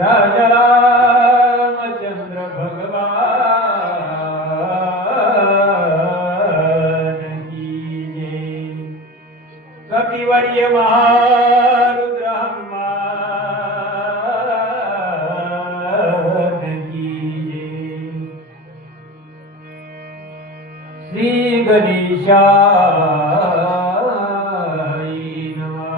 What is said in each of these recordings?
राजा रामचंद्र भगवान की जय। कपिवर्य महारुद्र हनुमान की जय। श्री गणेशाय नमः।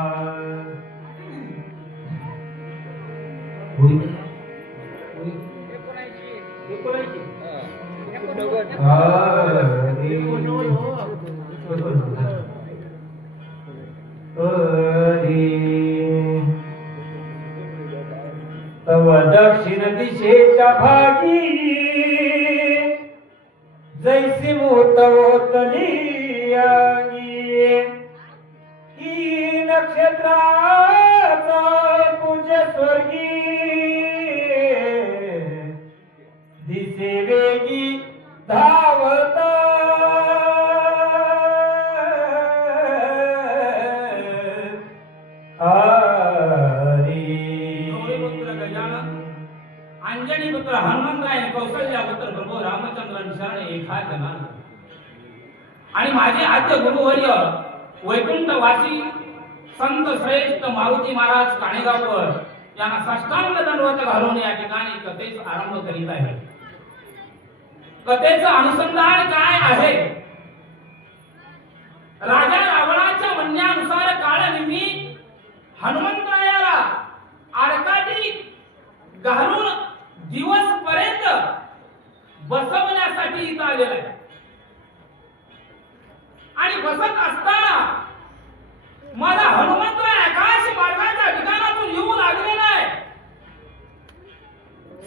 तव दक्षिण दिशेच्या भागी जैसी मोत ओतली ही नक्षत्राचा पूज्य स्वर्गी दिसे वेगी धावत अंजनी पुत्र हनुमंतराय कौशल्या पुत्र प्रभू रामचंद्रांनी शरण एका जनाला आणि माझे आद्य गुरुवर्य वैकुंठवासी संत श्रेष्ठ मारुती महाराज काणेगावकर यांना साष्टांग दंडवत घालून या ठिकाणी कथेचा आरंभ करीत आहे। कथेचं अनुसंधान काय आहे? राजा रावणाच्या म्हणण्यानुसार काळनिमी हनुमंतरायाला आडकाठी घालून दिवसपर्यंत बसवण्यासाठी इथं आलेला आहे आणि बसत असताना मला हनुमंतराय आकाश मार्गाच्या ठिकाणातून येऊन लागलेला आहे।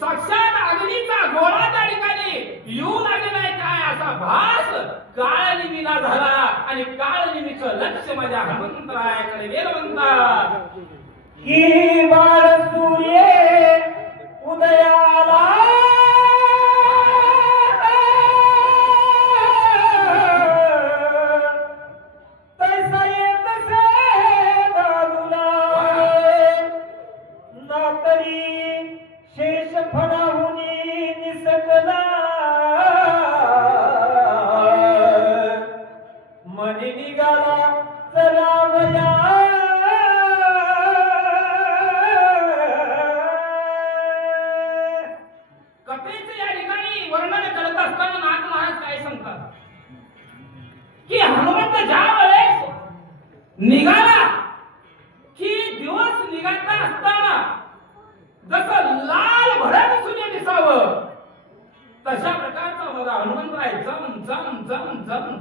साक्षात अग्नीचा गोळा त्या ठिकाणी येऊन लागलेला आहे काय असा भास काळनिमीला झाला आणि काळनिमीचं लक्ष माझ्या हनुमंतरायाकडे गेलं म्हणतात की बाळ सूर्य उदयाला तैसा येत से दादूला ना तरी शेष फणाहुनी निसटला मनी निघाला चलावया की हनुमंत ज्या वेळेस निघाला की दिवस निघाला असताना जसं लाल भडक सूर्य दिसावं तशा प्रकारचा माझा हनुमंतराय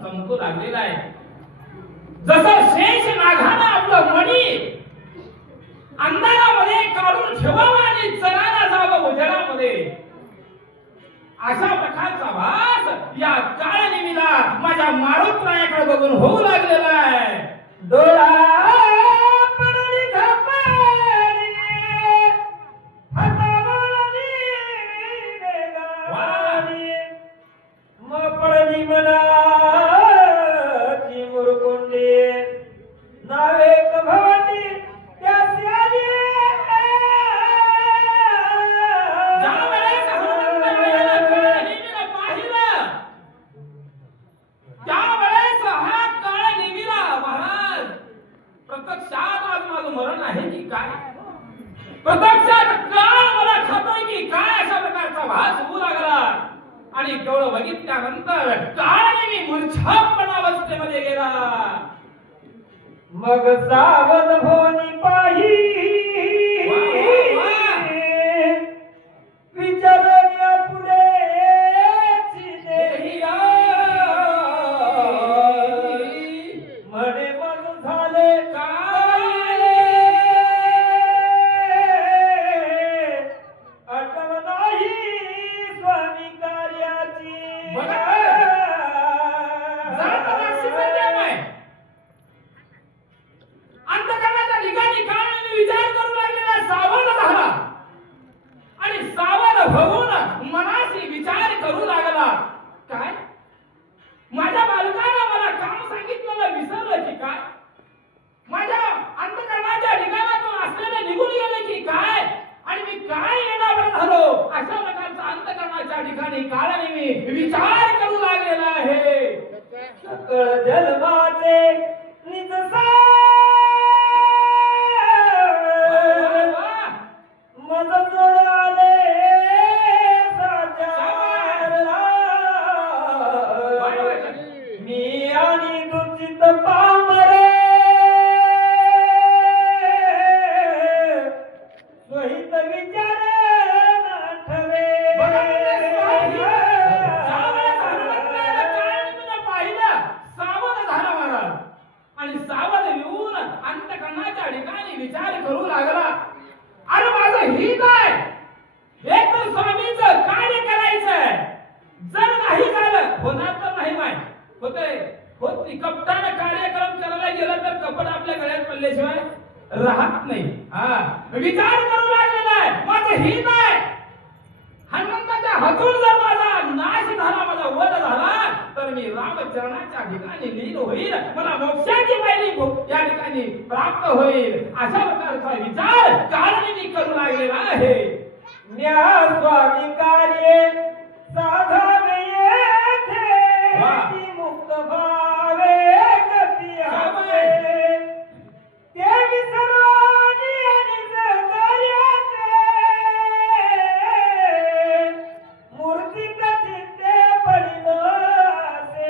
चमकू लागलेला आहे। जसं शेष नागानं आपलं मणी अंधारामध्ये काढून ठेवावं आणि चरायला जावं उजेडामध्ये अशा प्रकारचा भास या काळनिमीला माझ्या मारुतरायाकडे बघून होऊ लागलेला आहे। डोळा पडली घापारी हातावरली वेगारी मग पडली मनाची मुरकुंडी नावेक भवती त्याची आली मरण आहे की काय प्रत्यक्षात काळ मला खातोय की काय अशा प्रकारचा भास होऊ लागला आणि केवळ बघितल्यानंतर काळनिमी मूर्छापणावस्थेमध्ये गेला। मग सावध भोनी पाही विचारण्या पुढेची देहिया म्हणे मग झाले अंतकरणाच्या ठिकाणी काळनिमी मोहित विचार नाठवे बघा म्हणजे ज्यावेळेस हनुमंताला काळनिमीने पाहिलं, सावध झाला महाराज. आणि सावध येऊन अंतकरणाच्या ठिकाणी विचार करू लागला, अरे माझं हित आहे, एक तर स्वामीचं कार्य करायचंय. जर नाही झालं, होणार तर नाही माय होतंय, होत कपटानं कार्यक्रम करायला गेलं तर कपट आपल्या गळ्यात पडल्याशिवाय राहत नाही. हा विचार करू लागलेला आहे, माझं हित आहे. हनुमंताच्या हातून जर माझा नाश झाला, माझा वध झाला, तर मी रामचरणाच्या ठिकाणी लीन होईल, मला मोक्षाची पायरी या ठिकाणी प्राप्त होईल. अशा प्रकारचा विचार काळाने करू लागलेला आहे. न्या स्वामी कार्य साधावे येथे वाह. ती मुक्त भावे गती हवे ते विसरून निज कार्याचे मूर्ती प्रचित्ते पडिलोसे.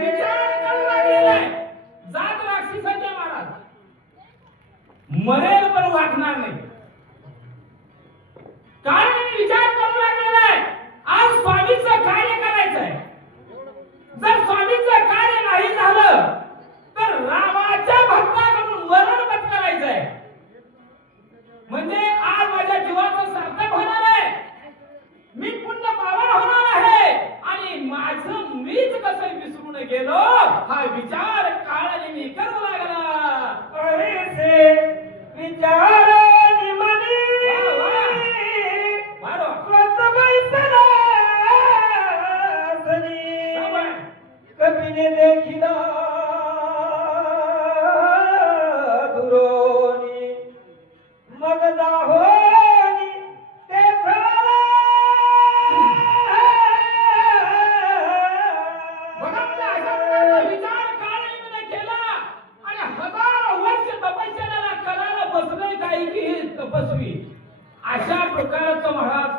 विचार करू लागलेला आहे. जात राक्षसाचे महाराज मरेल पण वाचणार नाही. कारण मी विचार करू लागलेला आहे, आज स्वामीचं कार्य करायचंय. जर स्वामीचं कार्य नाही झालं तर रामाच्या भक्ताकडून मरण पत्करायचंय. म्हणजे आज माझ्या जीवाचं सार्थक होणार आहे, मी पुण्य पावन होणार आहे. आणि माझं मीच कसं विसरून गेलो हा विचार काळाने मी करू लागला. ऐसे विचारानी मनी कपिने देखिला दुरोनी मग दाहोनी ते झाला. विचार काळाने केला आणि हजारो वर्ष तपश्चर्याला करायला बसले काही की तपस्वी. अशा प्रकारचं महाराज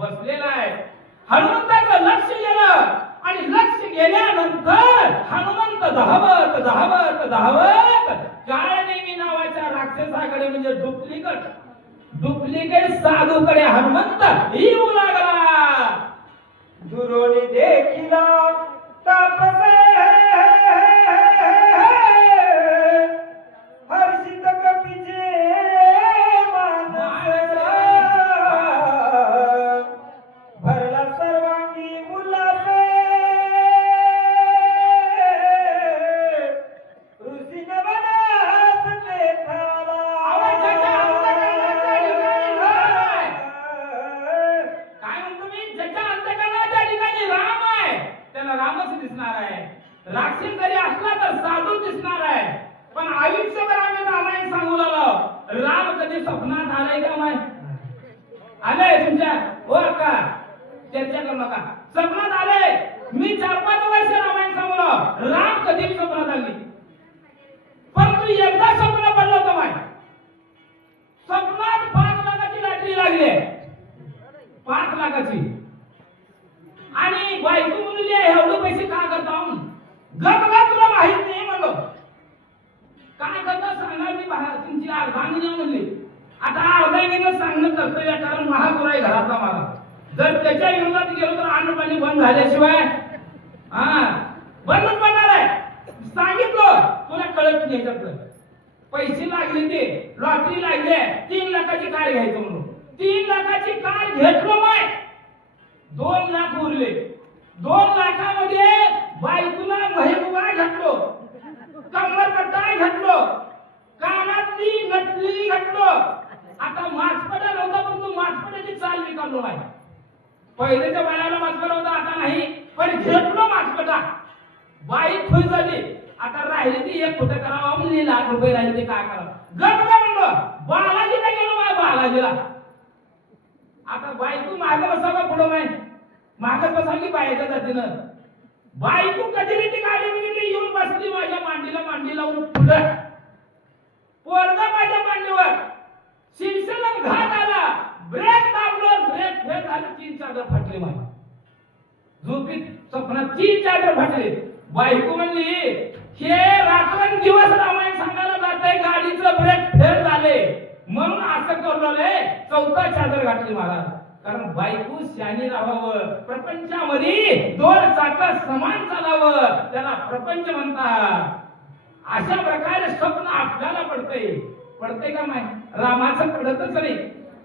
बसलेला आहे. हनुमंताचं लक्ष गेलं आणि लक्ष गेल्यानंतर हनुमंत धावत धावत धावत काळनेमी नावाच्या राक्षसाकडे म्हणजे डुप्लिकेट साधूकडे हनुमंत येऊ लागला. दुरोनी देखिला तापसे हर्षित कपीचे मानस भरला सर्वांगी उल्हासे ऋषीन वनास ते थाला. काय म्हणतो मी, ज्याच्या अंतःकरणाच्या ठिकाणी राम आहे त्याला रामच दिसणार आहे. राक्षस जरी असला तर साधू दिसणार आहे. पण आयुष्यभर आम्ही रामायण सांगू लागलो, राम कधी स्वप्नात आलाय का माय? आलंय तुमच्या वर का चर्चा करू नका. स्वप्नात आले, मी 4-5 वर्ष रामायण सांगलो, राम कधी स्वप्नात आली. परंतु एकदा स्वप्न पडलं होतं माय, स्वप्नात 5 लाखाची लॉटरी लागली, 5 लाखाची. आणि बायको म्हणली एवढे पैसे का करता? गप तुला माहित नाही म्हणलो. काय करता सांगा, मी तुमची अर्धांगिनी म्हणली. आता अर्धांगिनीनं सांगणं कर्तव्य, कारण महागुरू आहे घरातला मला. जर त्याच्या विरोधात गेलो तर अन्न पाणी बंद झाल्याशिवाय बंदच पडणार आहे. सांगितलं तुला कळत नाही. त्यातलं पैसे लागले, ते लॉटरी लागली, 3 लाखाची कार घ्यायचं म्हणून 3 लाखाची कार घेतलो माय. 2 लाख उरले. 2 लाखामध्ये बायकोला महबूबा घातलो, कमरपट्टा घातलो, कानातली नटली घातलो. आता मासपटा नव्हता, पण तू मासपटाची चाल मी काढलो माय. पहिल्याच्या बायाला मासपटा होता, आता नाही, पण घेतलो मासपटा. बाई खुश झाली. आता राहिली ती 1 फुट करावा म्हणून लाख रुपये राहिले, ते काय करावं? गप का म्हणलो, बालाजीला गेलो माय, बालाजीला. आता बायको मागे बसावा पुढं माय, मागच बसावली बायच्या जातीनं. बायको कधी ती गाडी बघितली, येऊन बसली माझ्या मांडी लावून पुढं. पोरगा माझ्या मांडीवर. शिरसलम घाट आला, ब्रेक दाबलो, ब्रेक फेल झालं, 3 चादर फाटली माय. झोपीत स्वप्नात 3 चादर फाटली. बायको म्हणली, हे रात्रंदिवस रामायण सांगायला जातंय, गाडीचं ब्रेक फेल झाले, म्हणून असं करलो रे चौथा चादर घातली महाराज. कारण बायको शानी राहावं, प्रपंचामध्ये दोन चाक समान चालावं, त्याला प्रपंच म्हणतात. अशा प्रकारे स्वप्न आपल्याला पडते का नाही? रामाचं पडतच नाही.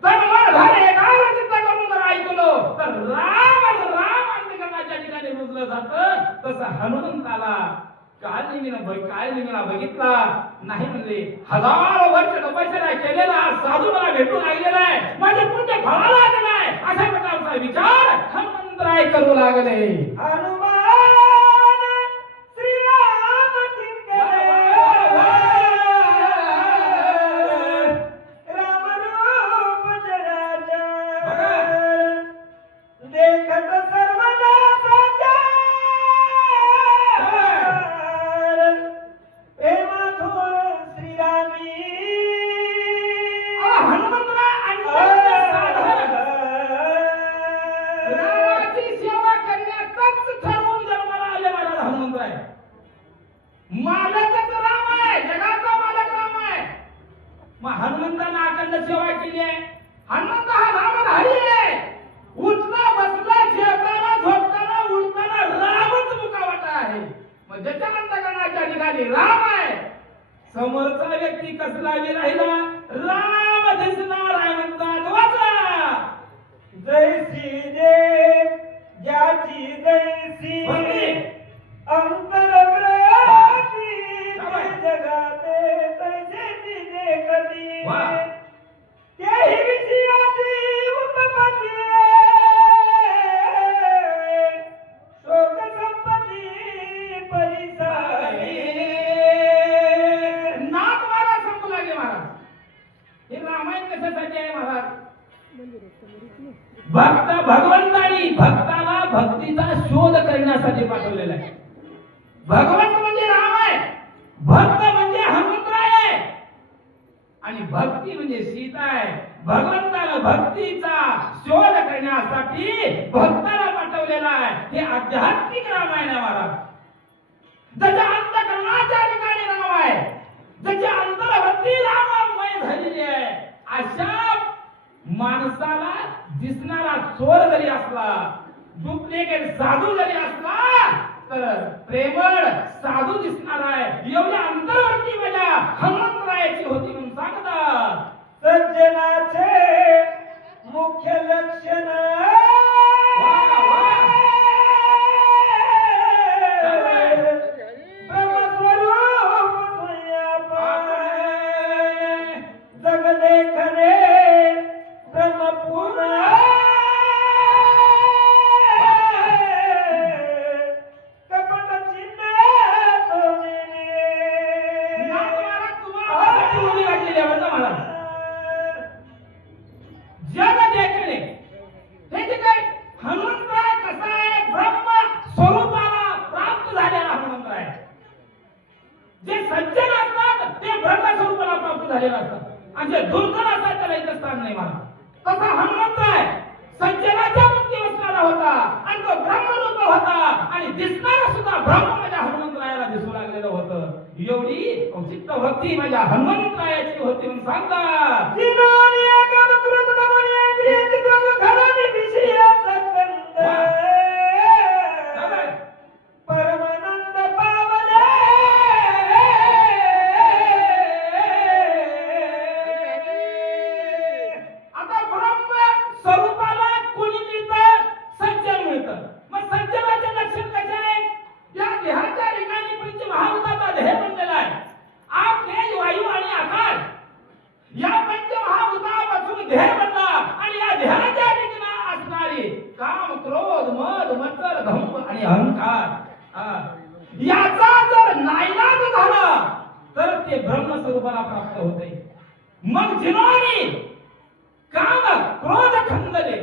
तर मन झाले एकाग्रचित्त करून जर ऐकलो तर राम अंतःकरणाच्या ठिकाणी रुजलं जातं. तसं हनुमंताला काल बघितला नाही म्हणजे हजारो वर्ष तपश्चर्या केलेला साधू मला भेटून राहिलेला आहे, माझे पुण्य फळाला आले नाही, अशा प्रकारचा विचार हनुमंतराय करू लागले. हनुमान श्रीराम किंकरे राम रूप जराचर देखत सर्वदा साचार प्रेम थोर श्रीरामी हनुमंतराय अनन्य साधारण रामाची सेवा करण्याचाच ठरवून जन्माला आले महाराज हनुमंतराय. मालकच राम आहे, जगाचा मालक राम आहे. मग हनुमंताला अखंड सेवा केली आहे. हनुमंत हा रामधारी आहे. उठला बसला जेवताना झोपताना उठताना रामच मुखावटा आहे. मग ज्याच्या अंतःकरणाच्या ठिकाणी राम आहे, समोरचा व्यक्ती कसला बी राहिला राम दिसणार आहे म्हणतात. वाचा जैसी जे ज्याची जैसी भक्ती. अंतरव्रती जगाते तैसेची देखती वा. त्याही विषयाची उपपत्ती शोक संपत्ती परिसारी. नाथ महाराज सांगू लागले महाराज. हे रामायण कशासाठी आहे महाराज? भगवंतानी भक्ताला भक्तीचा शोध करण्यासाठी पाठवलेला आहे. भगवंत म्हणजे राम आहे, भक्त म्हणजे हनुमंतराय आहे, आणि भक्ती म्हणजे सीता आहे. भगवंताला भक्तीचा शोध करण्यासाठी भक्ताला पाठवलेला आहे. हे आध्यात्मिक रामायण आहे महाराज. ज्याच्या अंतःकरणाच्या ठिकाणी राम आहे, ज्याची अंतर्वृत्ती राममय झालेली आहे, अशा माणसाला दिसणारा चोर जरी असला, डुप्लिकेट साधू जरी असला, तर प्रेमळ साधू दिसणार आहे. एवढी अंतर्वृत्ती माझ्या हनुमंतरायाची होती म्हणून सांगतात. सज्जनाचे मुख्य लक्षण ब्रह्मस्वरूप जग देखणे ब्रह्मपूर्ण कपट चिन्ह तो जग देखणे हे जे काय हनुमंतराय कसा आहे, ब्रह्म स्वरूपाला प्राप्त झालेला हनुमंतराय. जे सज्जन असतात ते ब्रह्म स्वरूपाला प्राप्त झालेले असतात, आणि जे दुर्जन असतात त्याला इथं स्थान नाही महाराज. तसा हनुमंतराय सज्जनाच्या मुक्ती बसणारा होता, आणि तो ब्रह्मरूप होता, आणि दिसणारा सुद्धा ब्रह्म माझ्या हनुमंतरायाला दिसू लागलेलं होतं. एवढी चित्तवृत्ती माझ्या हनुमंतरायाची होती म्हणून सांगतात. परमानंद पावले आता ब्रह्म स्वरूपाला कोणी मिळतं? सज्जन मिळतं. मग सज्जनाचे लक्षण कसे आहे? या देहाच्या ठिकाणी पंच महाभूताचा देह बनलेला आहे. आप, तेज, वायू आणि आकाश या पंच महाभूतापासून देह बनला, आणि या देहाच्या ठिकाणी असणारी काम, क्रोध, मद, मत्सर, धम्म आणि अहंकार, याचा जर नाईलाज झाला तर ते ब्रह्म स्वरूपाला प्राप्त होते. मग जिनोनी काम क्रोध खंदले,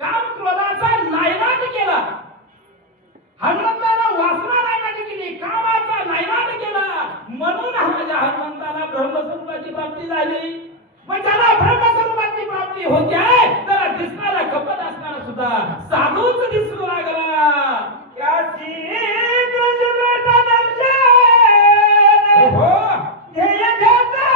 काम क्रोधाचा नायनाट केला, हनुमंताला वासना नायनाट केली, कामाचा नायनाट केला, म्हणून माझ्या हनुमंताला ब्रह्मस्वरूपाची प्राप्ती झाली. मग ज्याला ब्रह्मस्वरूपाची प्राप्ती होते आहे त्याला दिसणारा कपट असणारा सुद्धा साधूच दिसू लागला. याची कृष्ण दर्शन हो ध्येय घेता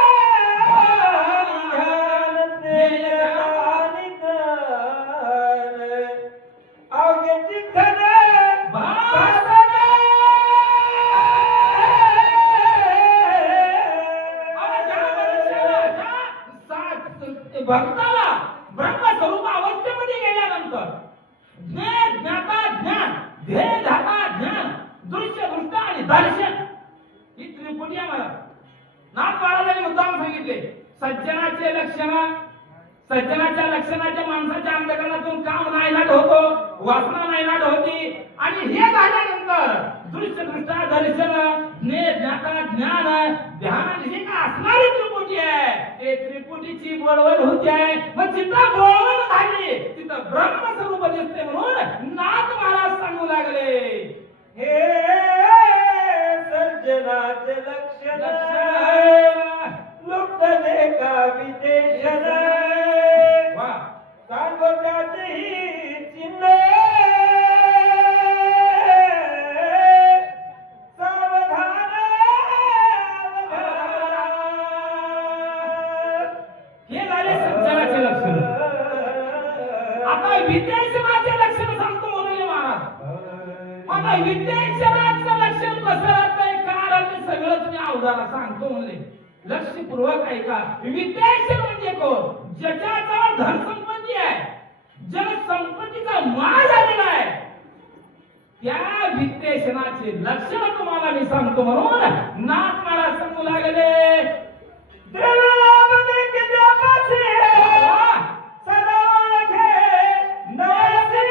ज्ञे ज्ञाता ज्ञान, ध्येय ध्याता ज्ञान, दृश्य दृष्ट आणि दर्शन ही त्रिपुटी आहे महाराज. नाथ महाराजांनी मुद्दाम सांगितले सज्जनाचे लक्षण, सज्जनाच्या लक्षणाच्या माणसाच्या अंतकरणातून काम नायनाट होतो, वासना नायनाट होती. आणि हे झाल्यानंतर दृश्य दृष्टा दर्शन, ज्ञे ज्ञाता ज्ञान, ध्यान ही का असणारी त्रिपुटी आहे. ते त्रिपुटीची बोलवण होती आहे. मग जिथं बोलवण झाली तिथं ब्रह्मस्वरूप दिसते म्हणून नाथ महाराज सांगू लागले हे सज्जनाचे लक्षण लुप्तले का विदेशन वा सांगो त्याचेही चिन्ह सावधान हे झाले सज्जनाचे लक्षण. आता विदेशनाचे लक्षण सांगतो म्हणून महाराज. आता विदेशनाचं लक्षण कसं राहतंय का राहतंय सगळं तुम्ही अवधाना सांगतो म्हणले. लक्षपूर्वक ऐका. विदेशन म्हणजे कोण? ज्याच्याजवळ धनसंपत्ती आहे, जनसंपत्तीचा माळ झालेला आहे, त्या विदेशनाचे लक्षण तुम्हाला मी सांगतो म्हणून नाथ महाराज सांगू लागले देवामध्ये कित्यापासे सदा ओळखे नवसे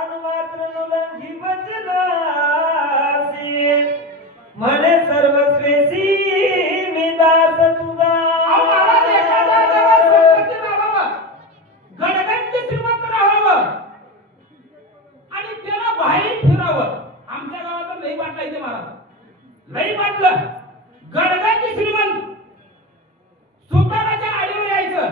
अनुमात्र नुलंघी वचनासी म्हणे सर्वस्वेसी मी दास तुझा. अहो महाराज, एखादा जवळ संपत्ती राहावं, गणगंती श्रीमंत राहावं आणि त्याला बाहेर फिरावं. आमच्या गावात लई वाटला इथे महाराज, लई वाटलं. गणगंती श्रीमंत सुताराच्या आडीवर यायचं,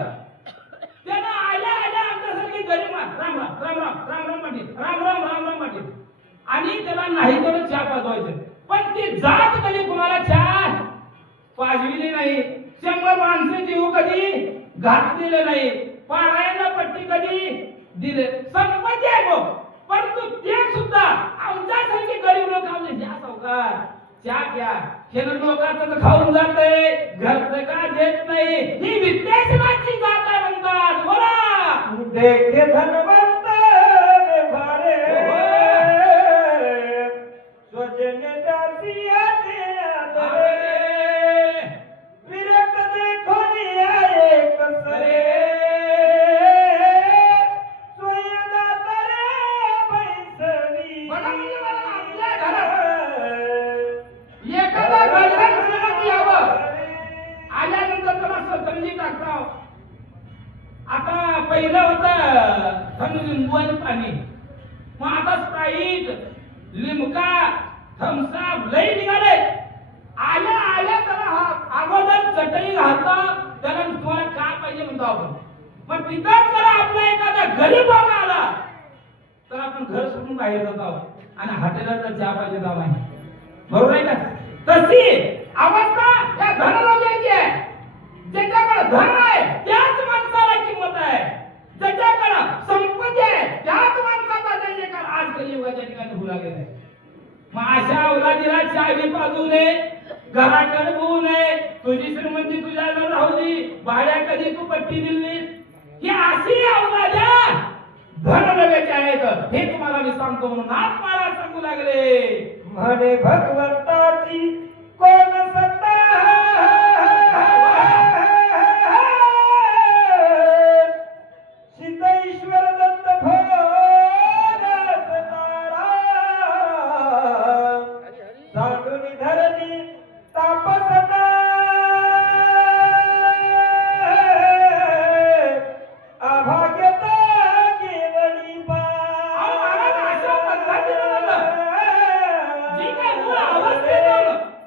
त्यानं आल्या आल्या आमच्यासारखी गरीब राम राम राम राम राम राम पाटील, राम राम राम राम पाटील, आणि त्याला नाही तेवढं चहा पाजवायचं. पण ती जात कधी कुणाला चहा पाजविली नाही, 100 माणसं जीव कधी घातलेले नाही, पारायला पट्टी कधी दिले. संपत्ती आहे मग, परंतु ते सुद्धा आमच्यासारखे गरीब लोक आमचे या सावकार चहा प्या, हे लोकांचं तर खाऊन जाते, घरचं का देत नाही. ही विदेशनाची जात आहे म्हणतात. बोला देखे धनवंत भारे स्वजन दासी आते आदरे विरक्त देखो नियाये कसरे स्वयंदातरे बैसवी. बघा म्हणजे मला आपल्या घरात एखादा गणगण श्रीमंत यावं, आल्यानंतर त्याला सतरंजी टाकतो. आता पहिलं होतं थंड लिंबू आणि पाणी, मग आता स्प्राईट, लिमका, थम्सअप लई निघाले. आल्या आल्या त्याला अगोदर चटई घालतं, त्याला तुम्हाला काय पाहिजे म्हणतो आपण. मग तिथं जर आपला एखादा गरीब बाबा आला तर आपण घर सोडून बाहेर जात आहोत आणि हॉटेलात तर चहा पाहिजे जाऊ आहे. बरोबर आहे का? तशी अवस्था या धनलोकांची आहे. ज्याच्याकडे धन आहे त्याच माणसाला किंमत आहे, ज्याच्याकडे संपत्ती आहे त्याच माणसाचा जयकार आज कलियुगाच्या ठिकाणी होऊ लागेल आहे. मग अशा अवलादीला चावी पाजू नये, घराकडे होऊ नये, तुझी श्रीमंती तुझ्याकडे राहू दे, भाड्या कधी तू पट्टी दिली, ही अशी अवलाद्या धनलोकांची आहेत. हे तुम्हाला मी सांगतो म्हणून नाथ महाराज सांगू लागले म्हणे भगवंताची कोण सत्ता सिद्ध ईश्वर दत्त भोग सतारा सांडून धरणी तापसता अभाग्यता केवळी पा.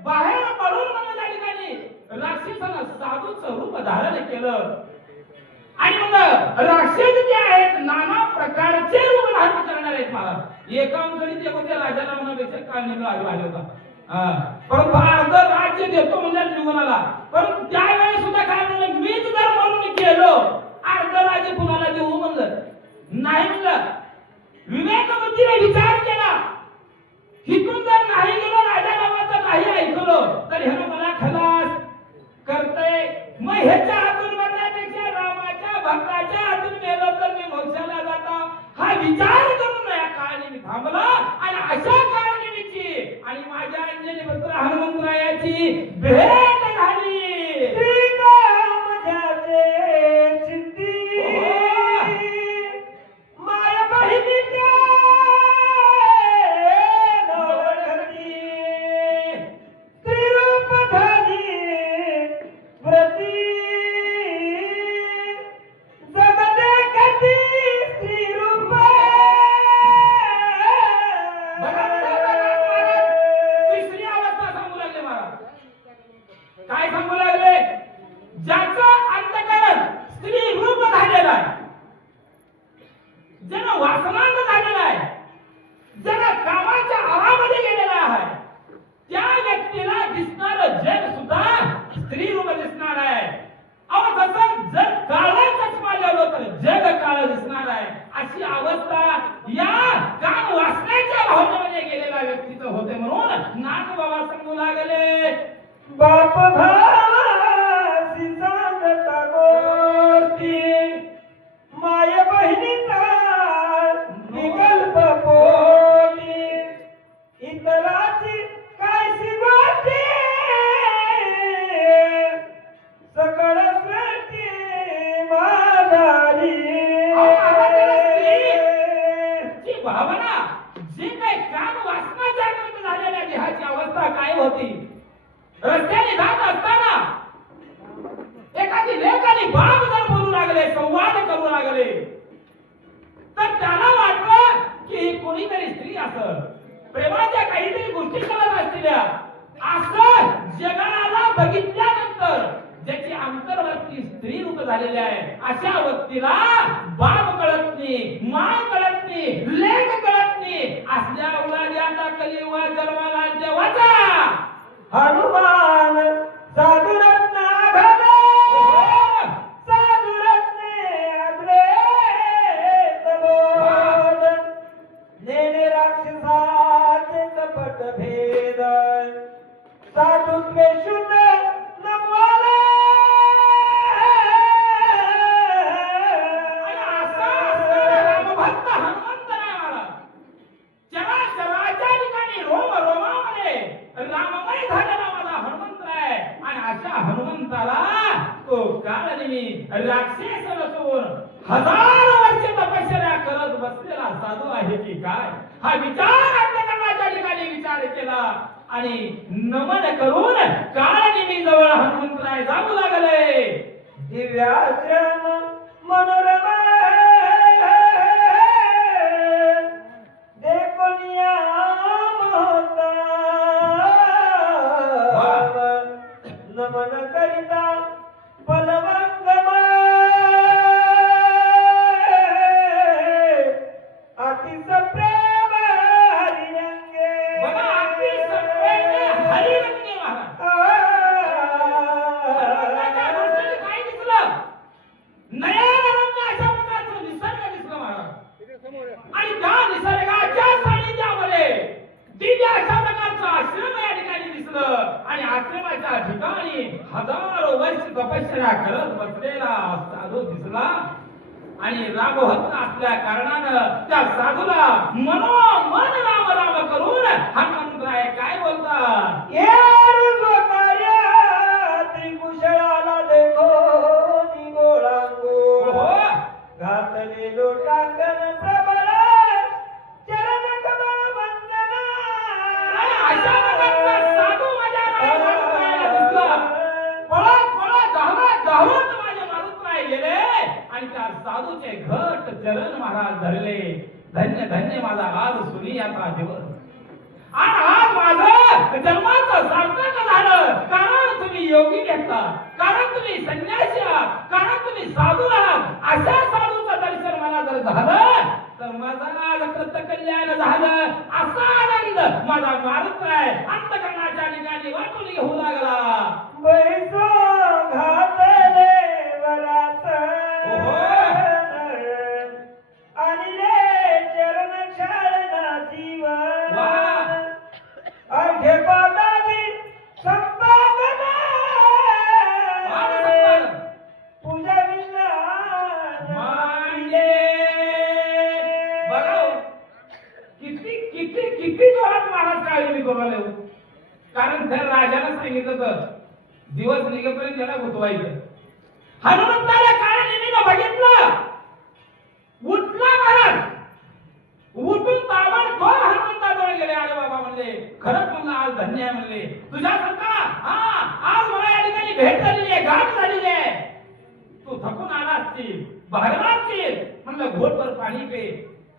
बाहेर पडून मला त्या ठिकाणी राक्षसानं साधूचं रूप धारण केलं. आणि मग राक्षस जे आहेत नाना प्रकारचे रूप धारण करणार आहेत. मला एकांकडे ते होते राजाला म्हणण्यापेक्षा काळ निघून आले होता. परंतु अर्ध राज्य देतो म्हणजे निघून आला. परंतु त्यावेळी सुद्धा काय म्हणलं, मीच जर म्हणून गेलो अर्ध राज्य कुणाला देऊ म्हणलं नाही. म्हणलं विवेकबुद्धीने विचार केला, हिथून जर नाही गेलो, राजा नावाचं नाही ऐकलो तर ह्यानं मला खलास करतय. मग ह्याच्या हातून मरण्यापेक्षा रामाच्या भक्ताच्या हातून मेलो हा विचार करून या काळाने मी थांबला आणि अशा काळनिमित्ती आणि माझ्या अंजनी पुत्र हनुमंतरायाची भेट झाली. माया बहिणीच्या नवघटी त्रिरूप झाली व्रती जगते कधी स्त्रीरूप. तिसरी अवस्था सांगू लागले महाराज. काय सांगू लागले? ज्याचं अंतःकरण स्त्री रूप झालेलं आहे, ज्यानं वासनांत झालेला आहे, ज्यानं कामाच्या आरामध्ये गेलेला आहे, त्या व्यक्तीला दिसणार जग सुद्धा स्त्री रूप दिसणार आहे. अहो तसं जर काळा चष्मा लावलो तर जग काळ दिसणार आहे. अशी अवस्था या काम वासनेच्या भावनेमध्ये गेलेल्या व्यक्तीचं होते. म्हणून नाथ बाबा सांगू लागले, बाप भावासी सांगता गोष्टी माय बहिणीचा विकल्प पोटी इतराची काय शिगोटी सकळ सृष्टी माधारी. ची भावना जी काही काम वासना जागृत झालेल्या देहाची अवस्था काय होती? रस्त्याने जात असताना एखादी लेखाने बाप जर बोलू लागले, संवाद करू लागले, तर त्याला वाटलं की ही कोणीतरी स्त्री असं प्रेमाच्या काहीतरी गोष्टी करत असलेल्या. असं जगाला बघितल्यानंतर ज्याची अंतर्वृत्ती स्त्री रूप झालेली आहे, अशा व्यक्तीला बाप कळत नाही, माय कळत नाही, लेख कळत नाही. असल्या उलाद्याचा कलियुगा जन्माला देवाचा हनुमान साधुरत्न आघाले साधुरत्ने अद्वैत बोध नेने राक्षसाचे कपट भेद साधुत्वे शुद्ध नमवाले. रामभक्त हनुमंत नाही महाराज. चराचराच्या ठिकाणी रोम रोमामध्ये राममय झालेला माझा हनुमंत आहे. आणि अशा हनुमंताला तो काळनेमी राक्षस नसून हजारो वर्ष तपश्चर्या करत बसलेला साधू आहे की काय, हा विचार अंतःकरणाच्या ठिकाणी विचार केला आणि नमन करून काळनेमी जवळ हनुमंतराय जाऊ लागले. दिव्याश्रम मनोरम देखोनिया होता नमन करिता पलवंगम अतिस प्रेम हरिरंगे. बघा अति सप्रेम हरिरंगे महाराज. दृष्टीने काय दिसलं? नयनरम्य अशा प्रकारचं निसर्ग दिसलं महाराज. आणि त्या निसर्गाच्या सानिध्यामध्ये दिव्य अशा प्रकारचं आश्रम या ठिकाणी दिसलं. आणि आश्रमाच्या ठिकाणी हजारो वर्ष तपश्चर्या करत बसलेला साधू दिसला. आणि रामभक्त असल्या कारणानं त्या साधूला मनोमन राम राम करून हनुमंतराय काय बोलतात? कुशळाला देखो निगोळांगो घातले लोटांगण प्रबळ चरण कमळ वंदन. अशा प्रकारचा साधू माझ्या रामभक्ताला दिसला. पळत पळत धावत माझ्या मारुतराय गेले आणि त्या साधूचे घट चरण महाराज धरले. धन्य धन्य माझा आज सुनियाचा दिवस. आणि आज माझं जन्माचं सार्थक झालं. कारण तुम्ही योगी घेतला, कारण तुम्ही संन्यासी आहात, कारण तुम्ही साधू आहात. अशा साधूचं दर्शन मला जर झालं तर माझा आज कृत कल्याण झालं असा आनंद माझा मारुतराय अंतःकरणाच्या ठिकाणी वाटून घेऊ लागला. बैसो घातले वरात आणि रे चरण क्षाळना जीवन अर्घ्य पादावी संपादन पूजा विना मांडे बोलवले हो. कारण त्या राजाला सांगितलं तर दिवस निघेपर्यंत त्याला गुतवायचं. हनुमंताला काळ नेमीनं बघितलं, उठला महाराज, उठून ताबडतोब हनुमंताजवळ गेले. अरे बाबा म्हणले, खरंच म्हणलं आज धन्य आहे म्हणले तुझ्यासारखा. आज मला या ठिकाणी भेट झालेली आहे, गाठ झालेली आहे. तू थकून आला असतील, भागला असतील, म्हणलं घोटभर पाणी पे,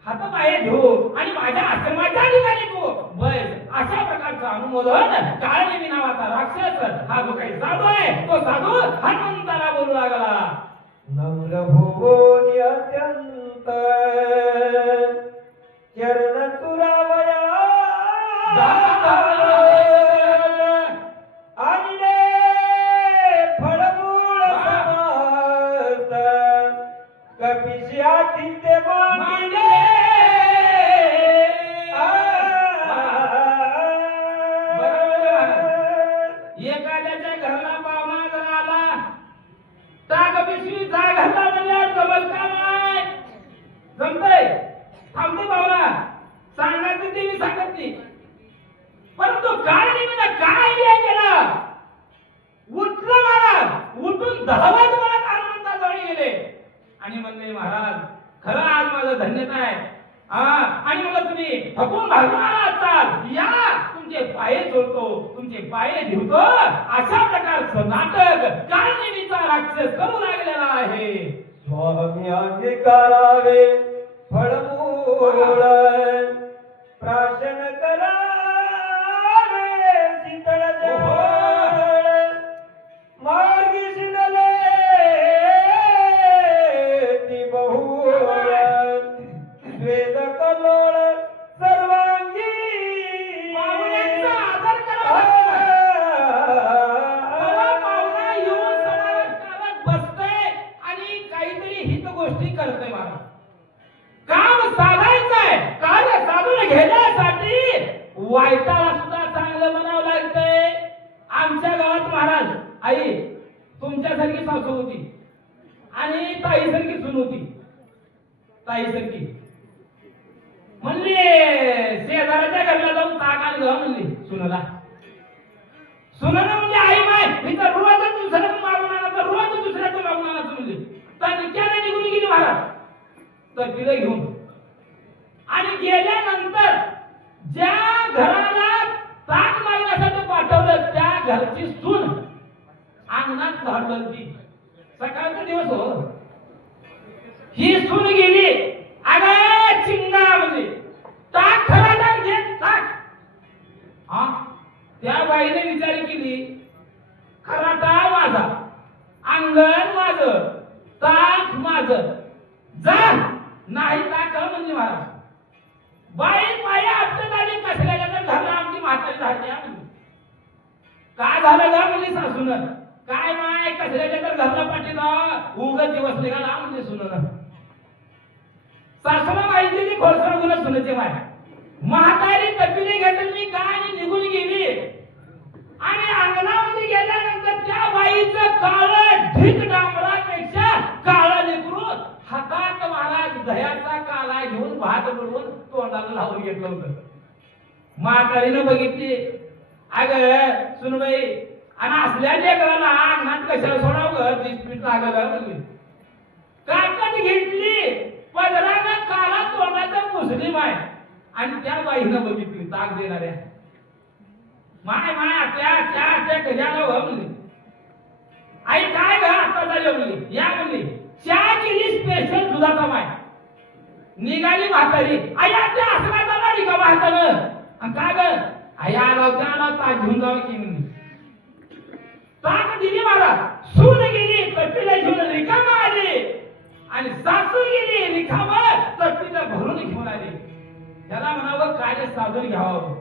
हातपाय धुवू आणि माझ्या आश्रमाच्या ठिकाणी तू बस. अशा प्रकारचं अनुमोदन काळनेमी नावाचा राक्षस हा जो काही साधू आहे तो साधू हनुमंताला बोलू लागला. नम्र भुवोनी अत्यंत चरण तुरावया आणले फळमूळ समस्त कपिशी आतिथ्य मांडले. एखाद्याच्या घराला पाहुणा जर आला, टाक पिशवी जा घरला म्हणल्यावर जमल का नाही? जमतंय? थांबते पाहुणा, सांगायचं ते मी सांगत नाही. परंतु काय निमित्त काय विचार केला? उठलं महाराज, उठून धावत मला हनुमंताजवळ गेले आणि म्हणले, महाराज खरं आज माझं धन्यता आहे. आणि मला तुम्ही थकून भागून आला असाल, या तुमचे पाये जोडतो, तुमचे पाये धुतो. अशा प्रकारचं नाटक काळनेमीचा राक्षस करू लागलेला आहे. स्वामी अंगीकारावे फळमूळ प्राशन करावे शीतळ जळ मार्गी शिनले ती बहुळ वेद कलोळ सर्वांगी पाहुण्यांचा आदर करावा. पाहुणा येऊन समारंभात बसतोय आणि काहीतरी हित गोष्टी करतोय. मला काम साधायचंय, कार्य साधून घेण्यासाठी वाईटाला सुद्धा चांगलं म्हणावं लागतंय. आमच्या गावात महाराज आई तुमच्यासारखी सासू होती आणि ताईसारखी सून होती. ताईसारखी म्हणली शेजाराच्या घरला जाऊन ताक आण ग म्हणली सुनाला. सुनानं म्हणजे आई माय मी तर रोज दुसऱ्याचं मागून आणायचं, रोज दुसऱ्याचं मागून आणायचं म्हणली. तर नित्याने निघून गेली महाराज तर तिला घेऊन. आणि गेल्यानंतर ज्या घराला ताक मागण्यासाठी पाठवलं त्या घरची सून अंगणात झाडलं. ती सकाळचा दिवस हो, ही सून गेली. अगं चिंगा म्हणजे ताक खराटा घेत ताक. त्या बाईने विचार केली, खराटा माझा, अंगण माझं, ताक माझं, जा नाही ताक म्हणजे महाराज. बाई बाई आपल्याला आली कसल्याच्या तर घरला आमची म्हातारी झाली. काय झालं ग म्हणजे सासून, काय माय कसल्याच्या तर घरला पाठीला उगाच दिवस निघाला म्हणजे सुन. सासूला माहिती ती खोडसर गुण सुनेचे माय. म्हातारी तपीने घेतली मी काय आणि निघून गेली. आणि अंगणामध्ये गेल्यानंतर त्या बाईचं काळं ढीक डांबरापेक्षा काळं लेकरू हातात महाराज दह्याचा काला घेऊन भात बुडवून तोंडाला लावून घेतलं होतं. म्हातारीनं बघितली, अगं सुनबाई आणि असल्या लेकराला अंगणात कशाला सोडावं, दिसपीठ लागलं म्हणली. काकत घेतली, पदरानं काला तोंडाचा पुसली माय. आणि त्या बाईनं बघितली ताक देणाऱ्या, माय माय त्या कशाला हो म्हणली. आई काय ग आता झाली म्हणली, या म्हणली. चहा केली स्पेशल दुधाचा माय. निघाली म्हातारी, आई त्या असला झाला निघा म्हातारं. आणि काय ग आई आला ताक घेऊन जावं की म्हणली. ताक दिली मला, सून गेली तट्टीला घेऊन रिकामा आली. आणि सासू गेली रिकामा तट्टीला भरून घेऊन आली. त्याला म्हणावं कार्य साधून घ्यावं,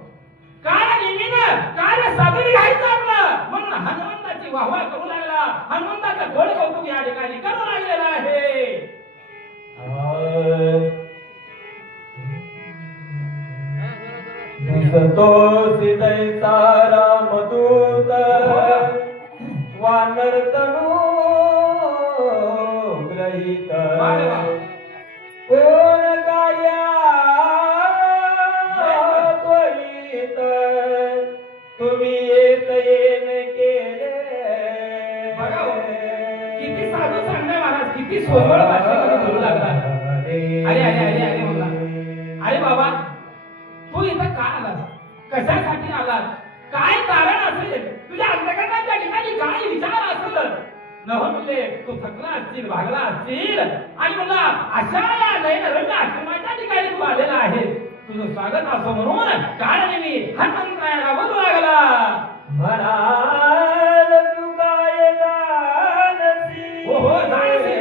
कार्य नेमीनं कार्य साधून घ्यायचं आपलं. म्हणून हनुमंताची वाहवा करू लागला. हनुमंताचं गोड कौतुक या ठिकाणी करू लागलेलं आहे. दिसतो सीतैचा रामदूत वानर तनू ग्रहित कोण कार्या त्वरित किती सोजवळ भाषेमध्ये बोलू लागला. अरे अरे अरे अरे बोला, अरे बाबा तू इथं का आलास, कशासाठी आलास, काय कारण असेल, तुझ्या अंतकरणाच्या ठिकाणी काय विचार असेल. नव म्हणले तू थकला असशील, भागला असशील आणि मला अशा या नयनरम्य आश्रमाच्या ठिकाणी तू आलेला आहे, तुझं स्वागत असो म्हणून कारण मी हनुमंतरायाला बोलू लागला. म्हणाल तू काय जानसी, हो हो जानसी,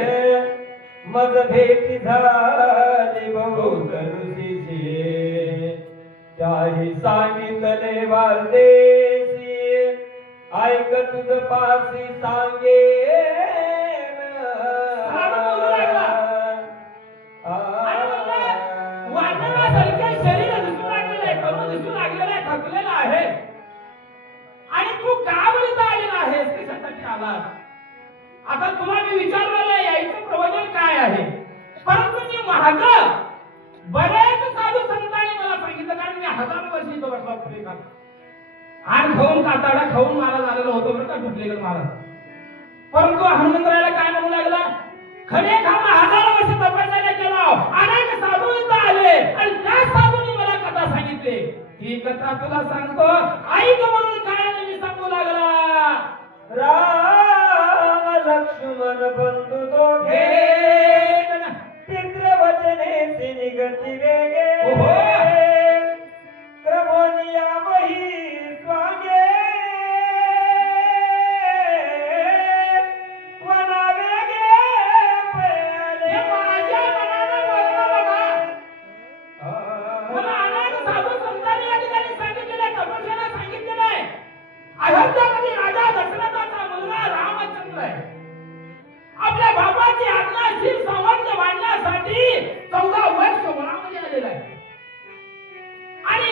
मज भेटी झाली बहुत ऋषीशी, त्याही सांगितले वारदेसी, ऐक तुझ पासी सांगे वाटण्यासारखे शरीर दिसू लागलेलं आहे, करून दिसू लागलेलं आहे, थकलेलं आहे. आणि तू का बोलता आलेला आहेस, कशासाठी आलास. आता तुला मी विचारलेलं यायचं प्रवचन काय आहे, परंतु मी महाग बरेच साधू संतांनी मला सांगितलं, कारण मी हजारो वर्ष इथं बसला पुढे आण खाऊन काताडा खाऊन महाराज आलेला होतो बरं का, टुटलेलं महाराज. परंतु हनुमंतरायाला काय म्हणू लागला, खरे खाऊन हजारो वर्ष तपस्या केला, अनेक साधू इथं आले आणि त्या साधूंनी मला कथा सांगितली, ही कथा तुला सांगतो ऐक म्हणून काय मी सांगू लागला. राम लक्ष्मण बंधू दोघे, तीव्र वचने निगती वेगे, क्रमोनिया वही स्वागे, वना वेगे पयाले. माझ्या मनाला बोलला बाबा, मला अनेक साधू संतांनी या ठिकाणी सांगितलेलं आहे, तपस्याला सांगितलेलं आहे. अयोध्यामध्ये राजा दशरथाचा मुलगा रामचंद्र आहे, आपल्या बाबाची आज्ञाशील साम्राज्य वाढण्यासाठी 14 वर्ष वनामध्ये आलेला आहे. आणि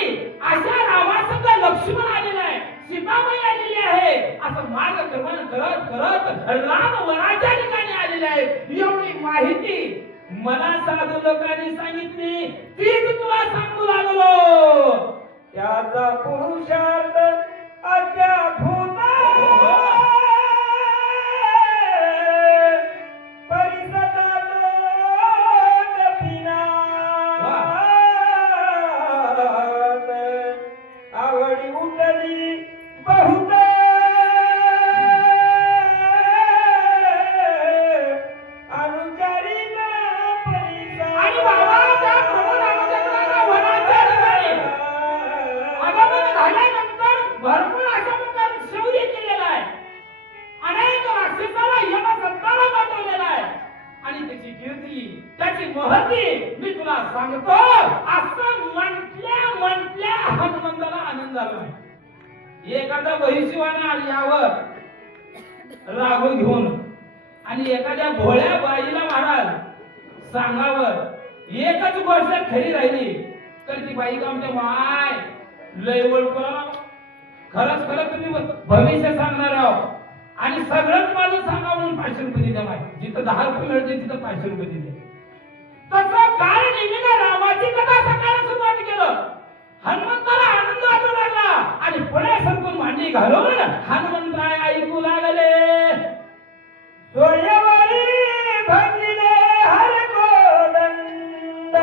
अशा रामासंग लक्ष्मण आलेला आहे, सीताबाई आलेली आहे, असं मार्गक्रमण करत करत राम वनाच्या ठिकाणी आलेले आहेत. एवढी माहिती मला साधू लोकांनी सांगितली, तीच तुला सांगू लागलो. त्याचा पुरुषार्थ अद्याभूत आवडी उठली बहुत अनुचारी आणि बाबा त्या प्रभू रामचंद्राला वनाच्या ठिकाणी आगमन झाल्यानंतर भरपूर अशा प्रकारे शौर्य केलेलं आहे, अनेक राक्षसाला यमसत्ताला पाठवलेला आहे आणि त्याची कीर्ती त्याची महती मी तुला सांगतो. असं म्हटल्या हनुमंताला आनंद झाला. एखादा बहिशिवानं यावर राघव घेऊन आणि एखाद्या भोळ्या बाईला महाराज सांगावर एकच गोष्ट खरी राहिली तर ती बाई का म्हणते, माय लय ओळख, खरंच खरंच तुम्ही भविष्य सांगणार आहोत आणि सगळंच माझं सांगा म्हणून 500 रुपये द्या. माय जिथं 10 रुपये मिळते तिथं 500 रुपये दिले. तसं कारण नेहमीने रामाची कथा सांगायला सुरुवात केलं. हनुमंताला आनंद वाटू लागला आणि पुढे सरकून मांडी घालून हनुमंतराय ऐकू लागले. सोयवारी भंगिले हर गोदंड,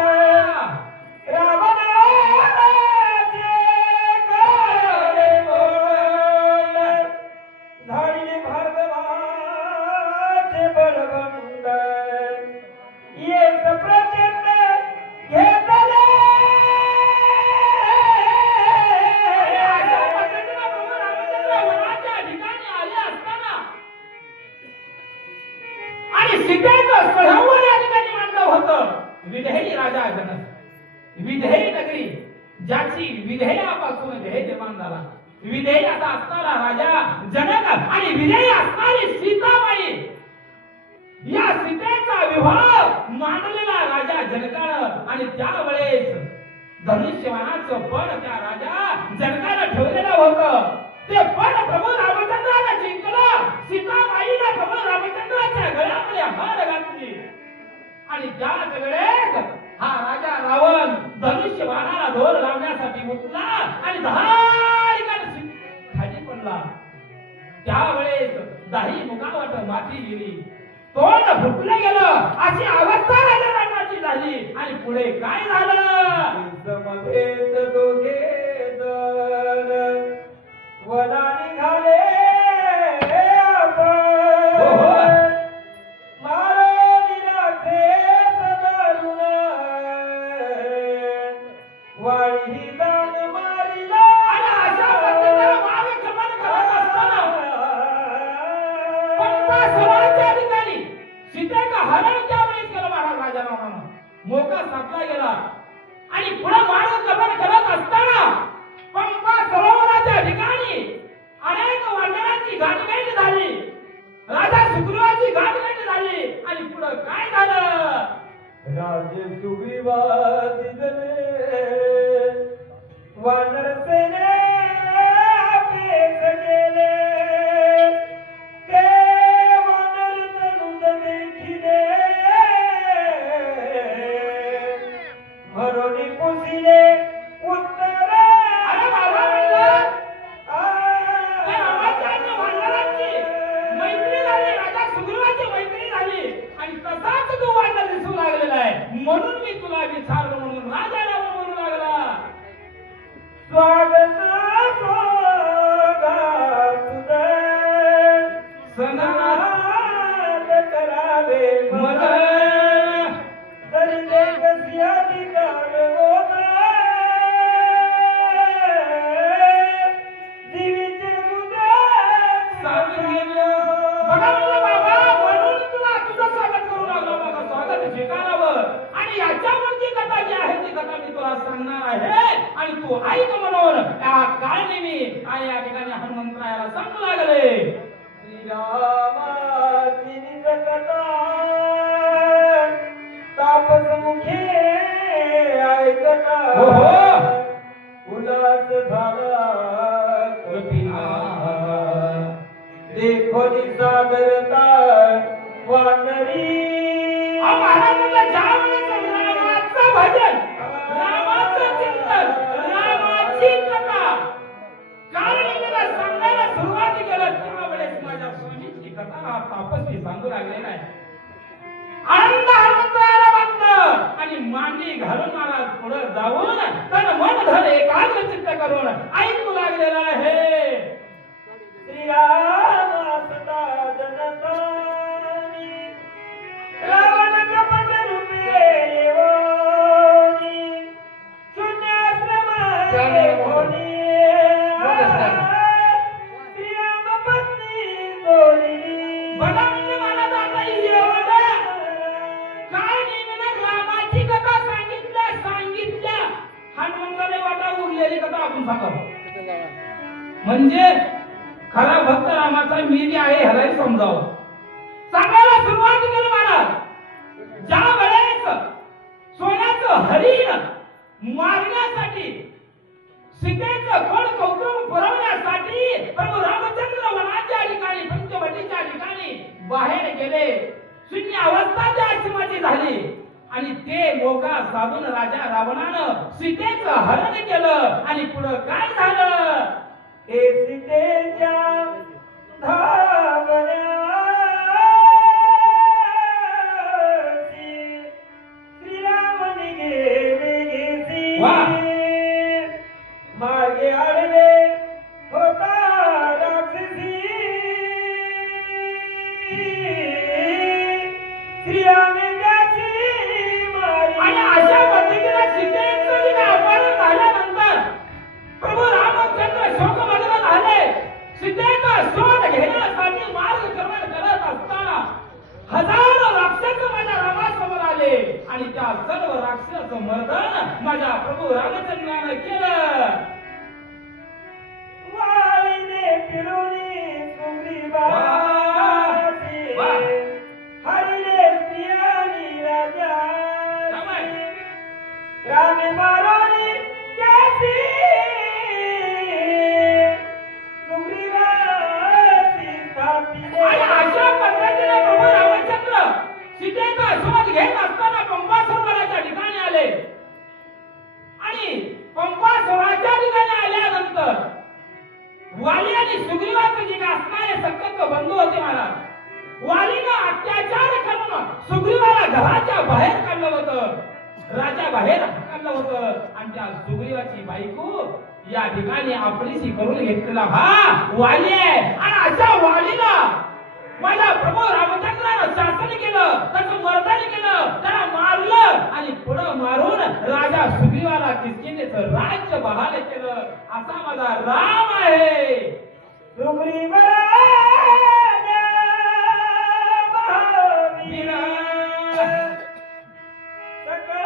रावणाचे काळे बोल, झाडीले भार्गवाचे बळवंड, येस प्रचंड घेतले. आणि सीतेचं स्वयंवर या ठिकाणी मांडलं होतं. विधेयी राजा जनक, विधेयी नगरी ज्याची विधेयापासून ध्येय निर्माण झाला, विधेयी असा असणारा राजा जनक आणि विधेयी असणारी सीताबाई, या सीतेचा विवाह मांडलेला राजा जनकानं आणि त्यावेळेस धनुष्यबाणाचं पण त्या राजा जनकानं ठेवलेलं होतं. ते पण प्रभू रामचंद्राला जिंकलं. सीताबाईने प्रभू रामचंद्राच्या गळ्यामध्ये हार घातली आणि त्याच वेळेस हा राजा रावण धनुष्यबाणाला दोर लावण्यासाठी उठला आणि धारिकाने खाली पडला. त्यावेळेस दाही मुखावट माती गेली, तोंड फुटलं गेलं मोका सापला गेला आणि पुढे मार्ग गमन करत असताना पंपा सरोवराच्या ठिकाणी अनेक वानरांची गाठभेट झाली. राजा सुग्रीवाची गाठभेट झाली आणि पुढे काय झालं? राजे सुग्रीवादिजले वानर सेने पेश गेले. ते वानर तनुज देखिले भरोनी पुसिले उत्तरे. अरे बाबा म्हणलं, त्या रामाच्या आणि वानरांची मैत्री झाली, राजा सुग्रीवाची मैत्री झाली आणि तसाच तू वानर दिसू लागलेला आहे. म्हणून मी तुला विचारलं, म्हणून राजा राम म्हणू लागला. स्वागत सोगा तुझे सनात करावे मग तरी ते कसिया ठिकाण होते. जीवीचे मुदे सांगितलं. बघा म्हणलं बाबा, म्हणून तुला तुझं स्वागत करू लागलो. बघा, स्वागत स्वीकारावं आणि याच्यावरची कथा जी आहे ती कथा मी तुला सांगणार आहे आणि तू ऐक म्हणून त्या कारणी मी या ठिकाणी हनुमंतरायाला सांगू लागले. श्रीरामाची निजकथा तापस मुखे ऐकता हो, हो. उल्हास झाला कपिला. देखोनी सादरता वानरी. महाराजांना ज्या वेळेस रामाचं भजन, रामाचं चिंतन, रामाची कथा कारणीला सांगायला सुरुवात केलं त्यावेळेस माझ्या स्वामीची कथा हा तापसी सांगू लागलेला आहे. आनंद हनुमंतरायाला वाटलं आणि मांडी घालून महाराज पुढे जाऊन तन मन धन एकाग्र चित्त करून ऐकू लागलेला आहे. श्रीराम असता जनतानी रावण कपट रूपे येवोनी शून्याश्रमाचे भोनी. श्रीराम पत्नी जोडली. बघा म्हणजे मला तर आता एवढं काय नेमकं रामाची कथा सांगितल्या हनुमंताने वाटा उरलेली कथा आपण सांगावं. म्हणजे खरा भक्त रामाचा मी बी आहे ह्यालाही समजावं. सांगायला सुरुवात केली महाराज. ज्या वेळेस सोन्याचं हरिण मारण्यासाठी सीतेचं खोड कौतुक पुरवण्यासाठी प्रभू रामचंद्र वनाच्या ठिकाणी पंचवटीच्या ठिकाणी बाहेर गेले. शून्य अवस्था त्या आश्रमाची झाली आणि ते मोका साधून राजा रावणानं सीतेचं हरण केलं आणि पुढे काय झालं? हे सीतेच्या धावण्याची श्रीरामने गेले घेसी. वाह. मागे आडवे होता राक्षसी. श्रीरामे त्याची मारी. आणि अशा पद्धतीने सीतेचं जे काही अपहरण झाल्यानंतर प्रभू रामचंद्र शोकमग्न झाले. सीतेचा शोध घेण्यासाठी मार्गक्रमण करत असताना हजारो राक्षस माझ्या रामासमोर आले आणि त्या सर्व राक्षस मर्दन माझ्या प्रभू रामचंद्राने केलं. वाळीने फिरवली सुग्रीवासी. वाह. हरिले स्त्रियानी राजाची. त्यामुळे रामे मारोनी त्याची. सुग्रीवासी स्थापिले. आणि अशा पद्धतीने प्रभू रामचंद्र सीतेचा शोध घेत असताना पंपा सरोवराच्या ठिकाणी आले आणि पंपा सरोवराच्या ठिकाणी आल्यानंतर वाली आणि सुग्रीवाचे जे असणारे सख्त बंधू होते महाराज, वालीनं अत्याचार करून सुग्रीवाला घराच्या बाहेर काढलं होतं, राजा बाहेर काढलं होतं आणि त्या सुग्रीवाची बायको या ठिकाणी आपलीशी करून घेतलेला हा वाली आहे. आणि अशा वालीला माझ्या प्रभू रामचंद्रानं शासन केलं, त्याचं मर्दन केलं, त्याला मारलं आणि पुढं मारून राजा सुग्रीवाला किष्किंधेचं राज्य बहाल केलं. असा माझा राम आहे. सुग्रीव सकळ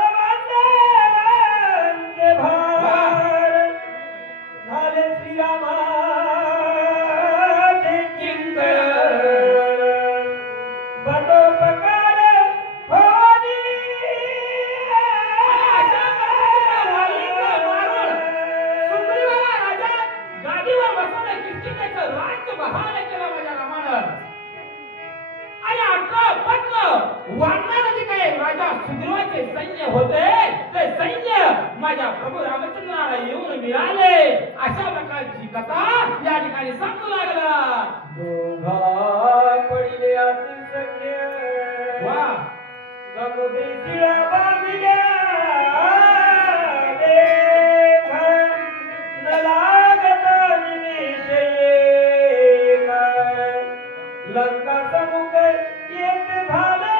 सैन्य होते ते सैन्य माझ्या प्रभू रामचंद्राला येऊन मिळाले अशा प्रकारची कथा या ठिकाणी सांगू लागला. दोघा पडिले अति सख्य वा समुद्री शिळा बांधल्या देखा न लागत निमेष एक लंका समुख एक झाले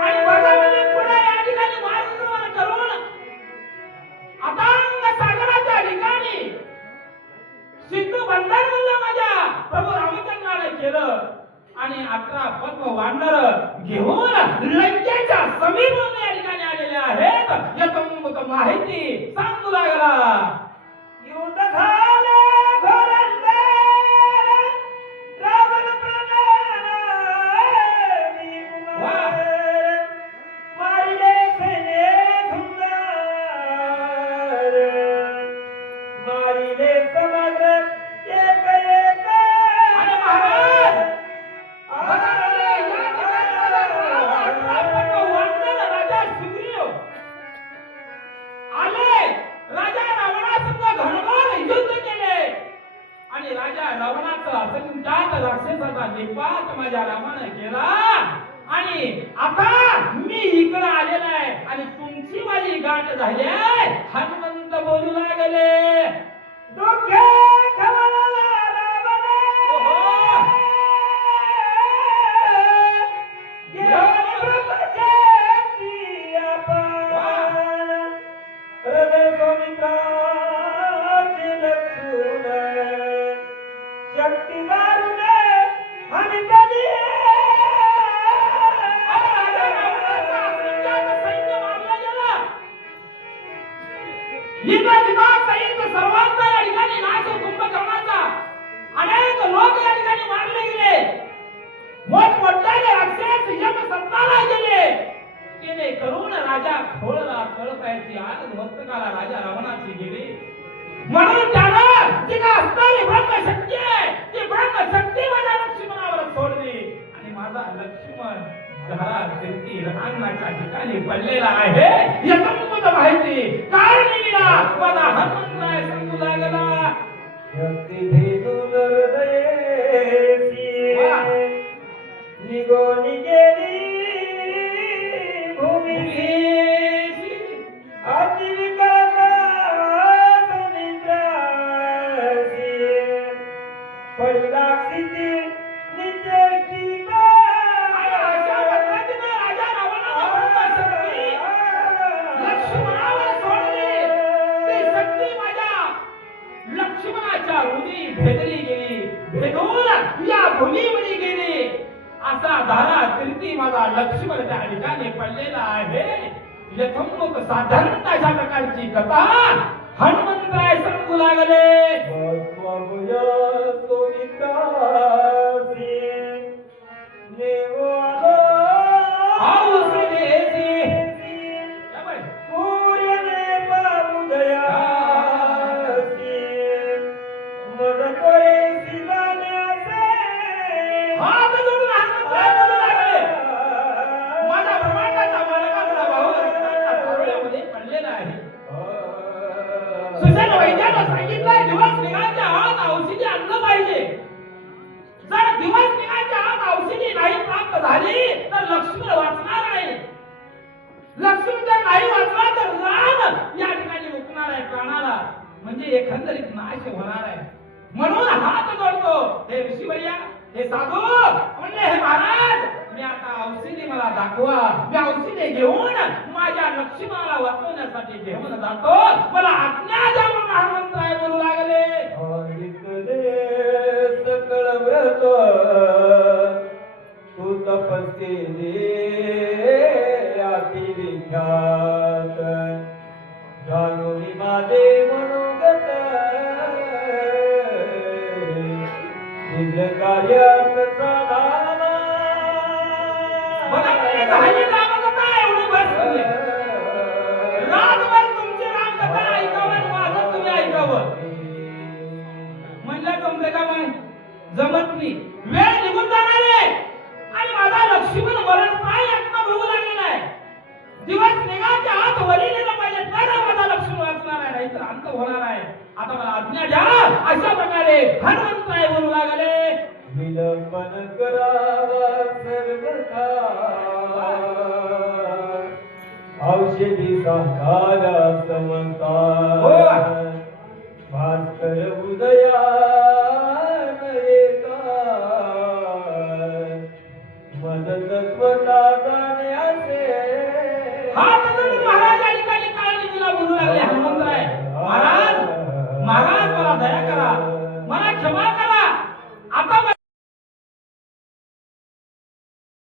आणि बघा म्हणजे पुढे या ठिकाणी मार्गक्रमण करून अथांग सागराच्या ठिकाणी सिंधू बंदर म्हणलं माझ्या प्रभू रामचंद्राने केलं आणि 11 पद्म वानर घेऊन लंकेच्या समीपून या ठिकाणी आलेले आहेत. यतमुत माहिती सांगू लागला. युद्ध झाले घोरंदाज रावण प्रधान कुमार मारिले सेने धुंदार मारिले समग्र एक एक आणि महाराज बघा म्हणजे या ठिकाणी 11 पद्म वानर राजा सुग्रीव आले. राजा रावणासंग घनघोर युद्ध केले आणि राजा रावणाचा असंख्यात राक्षसाचा निपात माझ्या रामाने केला आणि आता मी इकडे आलेला आहे आणि तुमची माझी गाठ झाली आहे. हनुमंत बोलू लागले. दुःखे खवळला रावण घेऊन ब्रह्मचर्य अपार हृदय पवित्राचे लक्षण शक्ती दारुण हनितली राजा रावणाचा असंख्यात सैन्य मारलं गेलं. सहित सर्वांचा या ठिकाणी नाश कुंभकर्णाचा अनेक लोक या ठिकाणी मारले गेले. मोठमोठ्याने राक्षस यमसत्ताला गेले. तिने करून राजा खोळला कळपायची आज मस्तकाला राजा रावणाची गेली. म्हणून त्यानं जी का असणारी ब्रह्मशक्ती आहे ती ब्रह्मशक्ती माझ्या लक्ष्मणावर सोडली आणि माझा लक्ष्मण घरा कीर्ती रांगणाच्या ठिकाणी पडलेला आहे. यतमुत माहिती कारणीला माझा हनुमंतराय सांगू लागला. शक्ती भेदून हृदयेसी निघून गेली भूमी अति विकट समुद्रासी पडला स्थिती निचेष्टी अशा पद्धतीने राजा रावणाला ब्रह्मशक्ती लक्ष्मणावर सोडली. ती शक्ती माझ्या लक्ष्मणाच्या हृदयी भेदली गेली. भेदून या भूमीमध्ये गेली. असा धारा कीर्ती माझा लक्ष्मण त्या ठिकाणी पडलेला आहे. यथोमुख साधन अशा प्रकारची कथा हनुमंतराय सांगू लागले. हात जोडून हनुमंतराय बोलू लागले. माझा ब्रह्मांडाचा मालकाचा भाऊ रक्ताच्या तोरण्यामध्ये पडलेला आहे. सुजन वैद्यानं सांगितलं दिवस निघायच्या आत औषधी आणलं पाहिजे. जर दिवस निघायच्या आत औषधी नाही प्राप्त झाली तर लक्ष्मण वाचणार नाही. लक्ष्मण जर नाही वाचला तर राम या ठिकाणी मुकणार आहे प्राणाला. म्हणजे एकंदरीत नाश होणार आहे. म्हणून हात जोडतो. हे ऋषीवर्या हे साधू म्हणले हे महाराज मी आता औषधी मला दाखवा. मी औषधी घेऊन माझ्या लक्ष्मणाला वाचवण्यासाठी घेऊन जातो. मला आज्ञा द्या म्हणून हनुमंतराय बोलू लागले. सकळ व्रत तू तपस्येने अति विख्यात जाणून माझे मनोगत सिद्ध कार्यात साधाना. बघा म्हणजे झाली रामकथा एवढी बस झाली. रातभर तुमची रामकथा ऐकावं आणि माझं तुम्ही ऐकावं म्हणलं जमते का मग? जमत नाही. वेळ निघून जाणार आहे आणि माझा लक्ष्मण मरण औषधी साकारा समंता हो. भास्कर उदयान येता मन तत्वता जाण्याचे हात